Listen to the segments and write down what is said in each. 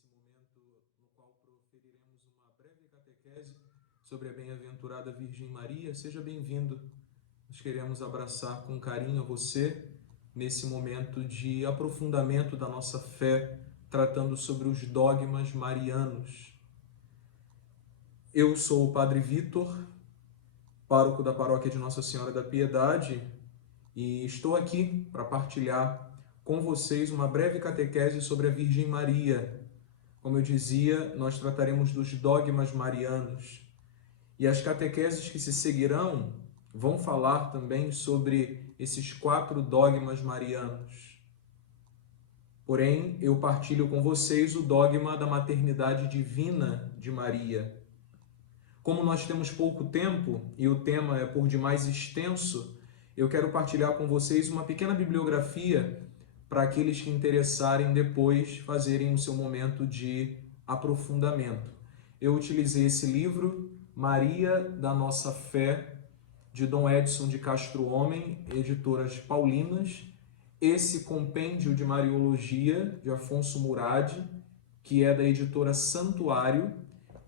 nesse momento no qual proferiremos uma breve catequese sobre a bem-aventurada Virgem Maria. Seja bem-vindo. Nós queremos abraçar com carinho a você nesse momento de aprofundamento da nossa fé, tratando sobre os dogmas marianos. Eu sou o Padre Vitor, pároco da paróquia de Nossa Senhora da Piedade, e estou aqui para partilhar com vocês uma breve catequese sobre a Virgem Maria. Como eu dizia, nós trataremos dos dogmas marianos. E as catequeses que se seguirão vão falar também sobre esses 4 dogmas marianos. Porém, eu partilho com vocês o dogma da maternidade divina de Maria. Como nós temos pouco tempo e o tema é por demais extenso, eu quero partilhar com vocês uma pequena bibliografia para aqueles que interessarem depois fazerem o seu momento de aprofundamento. Eu utilizei esse livro, Maria da Nossa Fé, de Dom Edson de Castro Homem, editoras paulinas, esse compêndio de Mariologia, de Afonso Murad, que é da editora Santuário,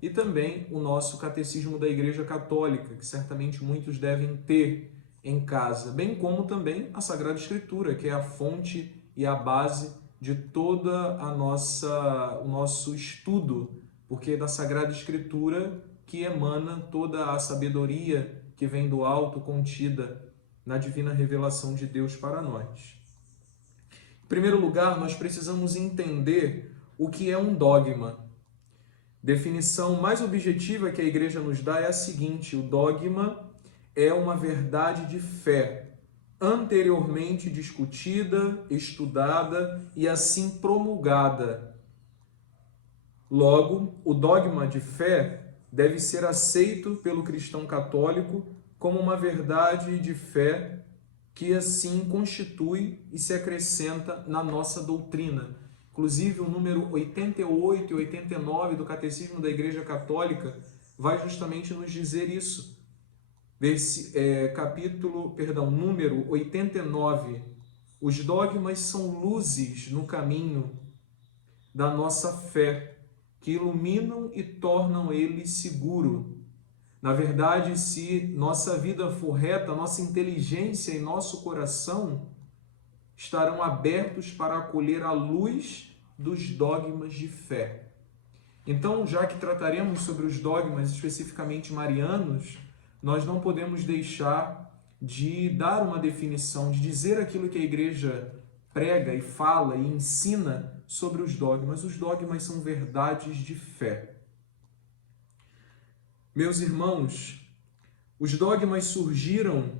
e também o nosso Catecismo da Igreja Católica, que certamente muitos devem ter em casa, bem como também a Sagrada Escritura, que é a fonte e a base de toda o nosso estudo, porque é da Sagrada Escritura que emana toda a sabedoria que vem do alto, contida na divina revelação de Deus para nós. Em primeiro lugar, nós precisamos entender o que é um dogma. Definição mais objetiva que a Igreja nos dá é a seguinte: o dogma é uma verdade de fé, anteriormente discutida, estudada e assim promulgada. Logo, o dogma de fé deve ser aceito pelo cristão católico como uma verdade de fé que assim constitui e se acrescenta na nossa doutrina. Inclusive, o número 88 e 89 do Catecismo da Igreja Católica vai justamente nos dizer isso. Número 89. Os dogmas são luzes no caminho da nossa fé, que iluminam e tornam ele seguro. Na verdade, se nossa vida for reta, nossa inteligência e nosso coração estarão abertos para acolher a luz dos dogmas de fé. Então, já que trataremos sobre os dogmas especificamente marianos, nós não podemos deixar de dar uma definição, de dizer aquilo que a Igreja prega e fala e ensina sobre os dogmas. Os dogmas são verdades de fé. Meus irmãos, os dogmas surgiram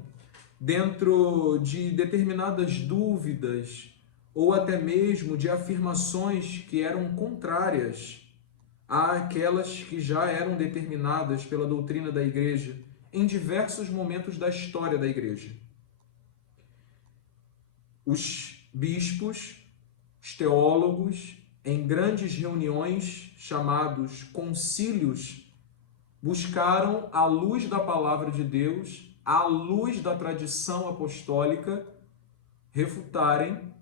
dentro de determinadas dúvidas ou até mesmo de afirmações que eram contrárias àquelas que já eram determinadas pela doutrina da Igreja em diversos momentos da história da Igreja. Os bispos, os teólogos, em grandes reuniões chamados concílios, buscaram, à luz da palavra de Deus, à luz da tradição apostólica, refutarem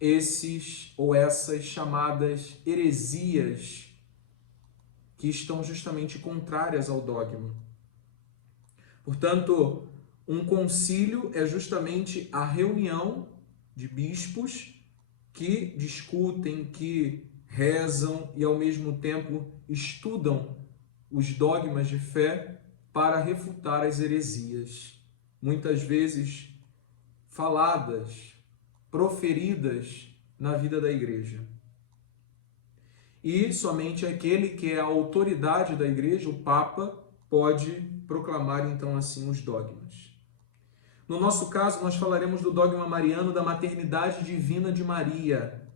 esses ou essas chamadas heresias que estão justamente contrárias ao dogma. Portanto, um concílio é justamente a reunião de bispos que discutem, que rezam e ao mesmo tempo estudam os dogmas de fé para refutar as heresias, muitas vezes faladas, proferidas na vida da Igreja. E somente aquele que é a autoridade da Igreja, o Papa, pode proclamar então assim os dogmas. No nosso caso, nós falaremos do dogma mariano da maternidade divina de Maria.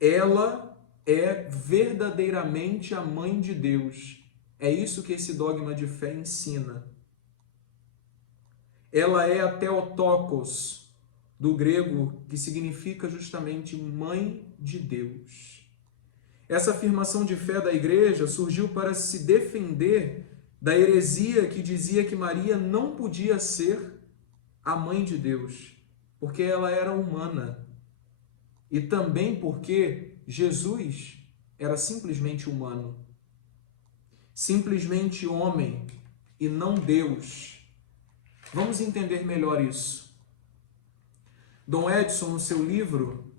Ela é verdadeiramente a mãe de Deus. É isso que esse dogma de fé ensina. Ela é a Theotokos, do grego, que significa justamente mãe de Deus. Essa afirmação de fé da Igreja surgiu para se defender da heresia que dizia que Maria não podia ser a mãe de Deus, porque ela era humana. E também porque Jesus era simplesmente humano, simplesmente homem e não Deus. Vamos entender melhor isso. Dom Edson, no seu livro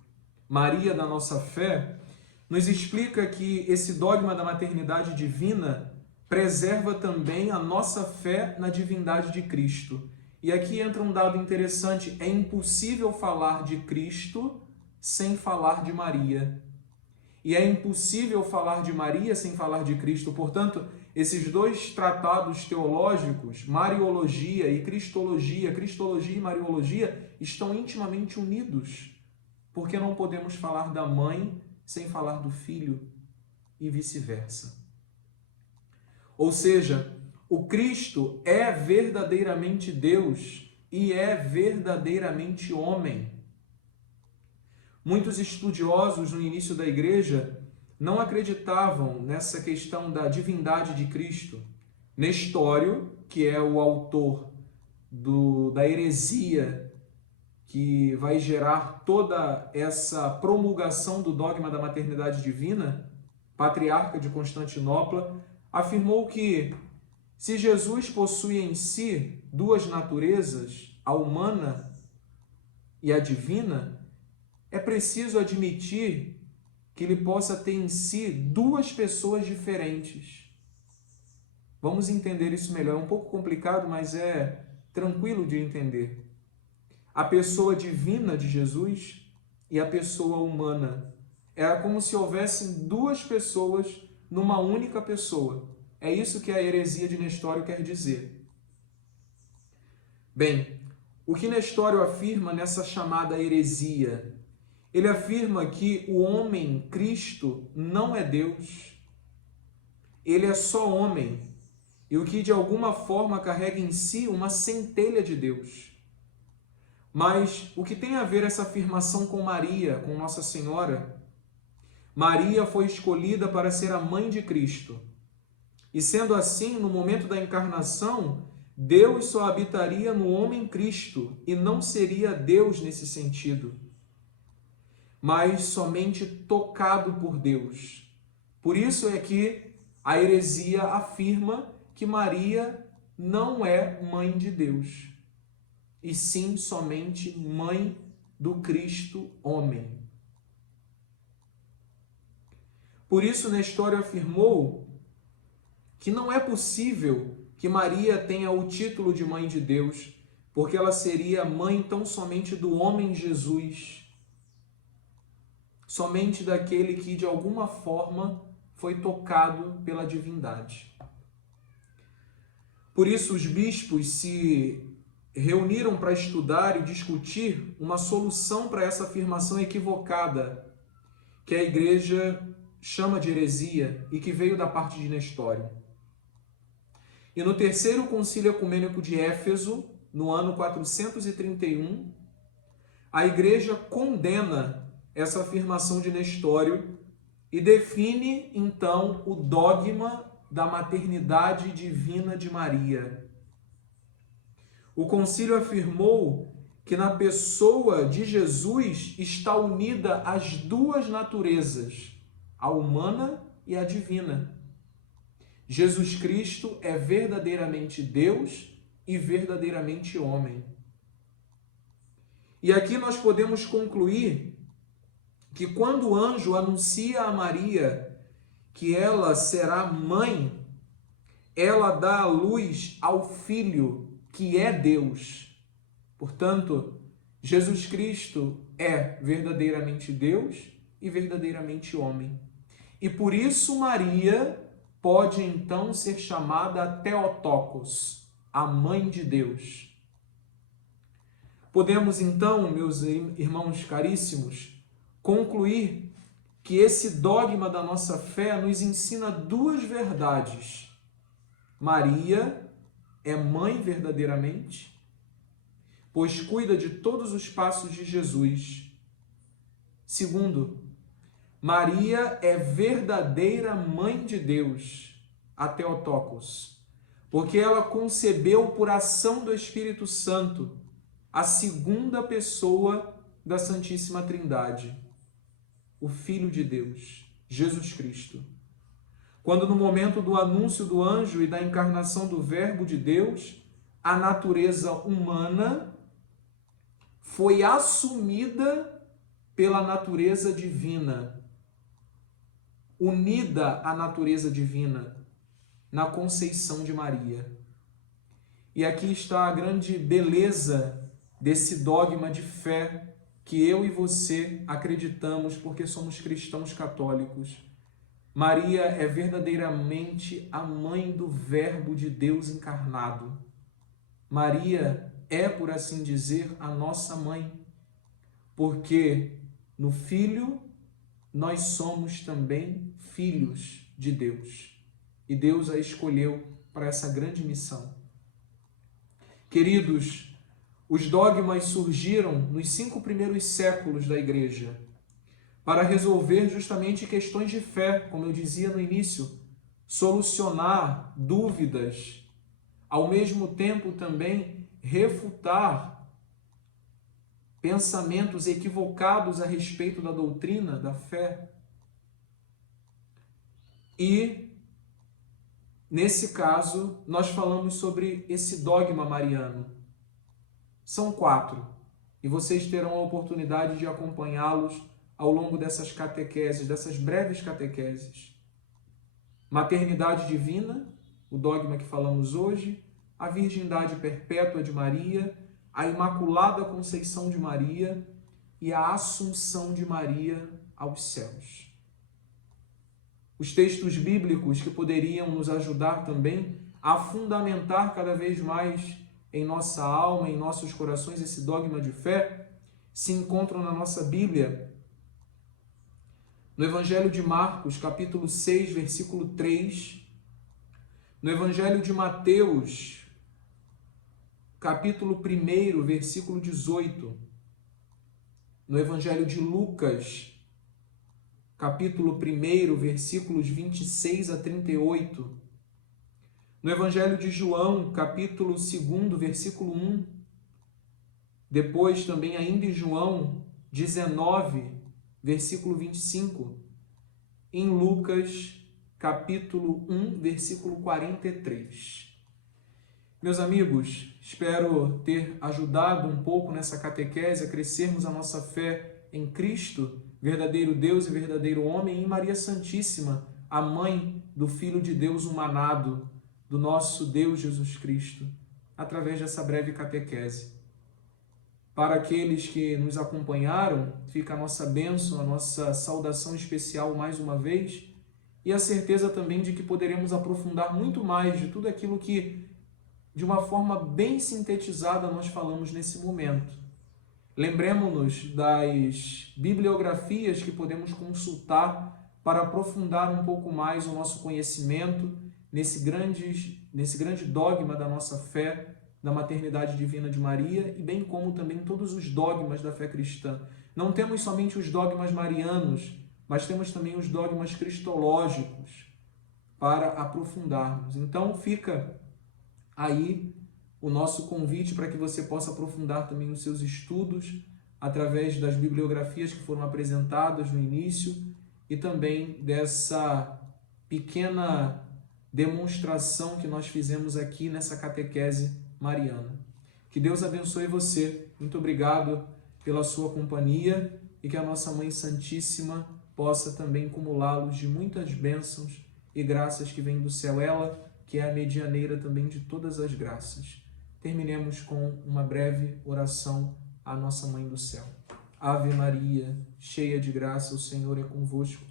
Maria da Nossa Fé, nos explica que esse dogma da maternidade divina preserva também a nossa fé na divindade de Cristo. E aqui entra um dado interessante: é impossível falar de Cristo sem falar de Maria. E é impossível falar de Maria sem falar de Cristo. Portanto, esses dois tratados teológicos, Mariologia e Cristologia, Cristologia e Mariologia, estão intimamente unidos, porque não podemos falar da mãe sem falar do filho e vice-versa. Ou seja, o Cristo é verdadeiramente Deus e é verdadeiramente homem. Muitos estudiosos no início da igreja não acreditavam nessa questão da divindade de Cristo. Nestório, que é o autor da heresia que vai gerar toda essa promulgação do dogma da maternidade divina, patriarca de Constantinopla, afirmou que se Jesus possui em si duas naturezas, a humana e a divina, é preciso admitir que ele possa ter em si duas pessoas diferentes. Vamos entender isso melhor. É um pouco complicado, mas é tranquilo de entender. A pessoa divina de Jesus e a pessoa humana. Era como se houvessem duas pessoas numa única pessoa. É isso que a heresia de Nestório quer dizer. Bem, o que Nestório afirma nessa chamada heresia? Ele afirma que o homem, Cristo, não é Deus. Ele é só homem. E o que de alguma forma carrega em si uma centelha de Deus. Mas o que tem a ver essa afirmação com Maria, com Nossa Senhora? Maria foi escolhida para ser a mãe de Cristo. E sendo assim, no momento da encarnação, Deus só habitaria no homem Cristo e não seria Deus nesse sentido, mas somente tocado por Deus. Por isso é que a heresia afirma que Maria não é mãe de Deus, e sim somente mãe do Cristo homem. Por isso, Nestório afirmou que não é possível que Maria tenha o título de mãe de Deus, porque ela seria mãe tão somente do homem Jesus, somente daquele que de alguma forma foi tocado pela divindade. Por isso, os bispos se reuniram para estudar e discutir uma solução para essa afirmação equivocada que a igreja chama de heresia e que veio da parte de Nestório. E no terceiro concílio ecumênico de Éfeso, no ano 431, a igreja condena essa afirmação de Nestório e define, então, o dogma da maternidade divina de Maria. O concílio afirmou que na pessoa de Jesus está unida as duas naturezas, a humana e a divina. Jesus Cristo é verdadeiramente Deus e verdadeiramente homem. E aqui nós podemos concluir que quando o anjo anuncia a Maria que ela será mãe, ela dá à luz ao Filho, que é Deus. Portanto, Jesus Cristo é verdadeiramente Deus e verdadeiramente homem. E por isso Maria pode então ser chamada Theotokos, a mãe de Deus. Podemos então, meus irmãos caríssimos, concluir que esse dogma da nossa fé nos ensina duas verdades. Maria é mãe verdadeiramente, pois cuida de todos os passos de Jesus. Segundo, Maria é verdadeira mãe de Deus, a Theotokos, porque ela concebeu por ação do Espírito Santo a segunda pessoa da Santíssima Trindade, o Filho de Deus. Jesus Cristo. Quando no momento do anúncio do anjo e da encarnação do Verbo de Deus, a natureza humana foi assumida pela natureza divina, unida à natureza divina na conceição de Maria. E aqui está a grande beleza desse dogma de fé que eu e você acreditamos porque somos cristãos católicos. Maria é verdadeiramente a mãe do Verbo de Deus encarnado. Maria é, por assim dizer, a nossa mãe, porque no Filho nós somos também filhos de Deus. E Deus a escolheu para essa grande missão. Queridos, os dogmas surgiram nos 5 primeiros séculos da Igreja para resolver justamente questões de fé, como eu dizia no início, solucionar dúvidas, ao mesmo tempo também refutar pensamentos equivocados a respeito da doutrina, da fé. E, nesse caso, nós falamos sobre esse dogma mariano. São 4, e vocês terão a oportunidade de acompanhá-los ao longo dessas catequeses, dessas breves catequeses. Maternidade divina, o dogma que falamos hoje, a virgindade perpétua de Maria, a Imaculada Conceição de Maria e a Assunção de Maria aos céus. Os textos bíblicos que poderiam nos ajudar também a fundamentar cada vez mais em nossa alma, em nossos corações, esse dogma de fé, se encontram na nossa Bíblia. No Evangelho de Marcos, capítulo 6, versículo 3, no Evangelho de Mateus, capítulo 1, versículo 18, no Evangelho de Lucas, capítulo 1, versículos 26 a 38, no Evangelho de João, capítulo 2, versículo 1, depois também ainda em João 19, versículo 25, em Lucas, capítulo 1, versículo 43. Meus amigos, espero ter ajudado um pouco nessa catequese a crescermos a nossa fé em Cristo, verdadeiro Deus e verdadeiro homem, e em Maria Santíssima, a mãe do Filho de Deus humanado, do nosso Deus Jesus Cristo, através dessa breve catequese. Para aqueles que nos acompanharam, fica a nossa bênção, a nossa saudação especial mais uma vez, e a certeza também de que poderemos aprofundar muito mais de tudo aquilo que, de uma forma bem sintetizada, nós falamos nesse momento. Lembremos-nos das bibliografias que podemos consultar para aprofundar um pouco mais o nosso conhecimento nesse grande dogma da nossa fé, da maternidade divina de Maria, e bem como também todos os dogmas da fé cristã. Não temos somente os dogmas marianos, mas temos também os dogmas cristológicos para aprofundarmos. Então fica aí o nosso convite para que você possa aprofundar também os seus estudos através das bibliografias que foram apresentadas no início e também dessa pequena demonstração que nós fizemos aqui nessa catequese mariana. Que Deus abençoe você. Muito obrigado pela sua companhia e que a nossa Mãe Santíssima possa também cumulá-los de muitas bênçãos e graças que vêm do céu. Ela, que é a medianeira também de todas as graças. Terminemos com uma breve oração à nossa Mãe do Céu. Ave Maria, cheia de graça, o Senhor é convosco.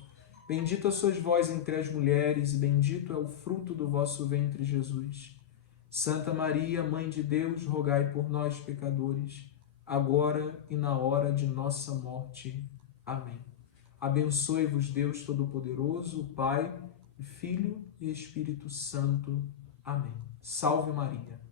Bendita sois vós entre as mulheres e bendito é o fruto do vosso ventre, Jesus. Santa Maria, Mãe de Deus, rogai por nós, pecadores, agora e na hora de nossa morte. Amém. Abençoe-vos Deus Todo-Poderoso, o Pai, o Filho e Espírito Santo. Amém. Salve Maria.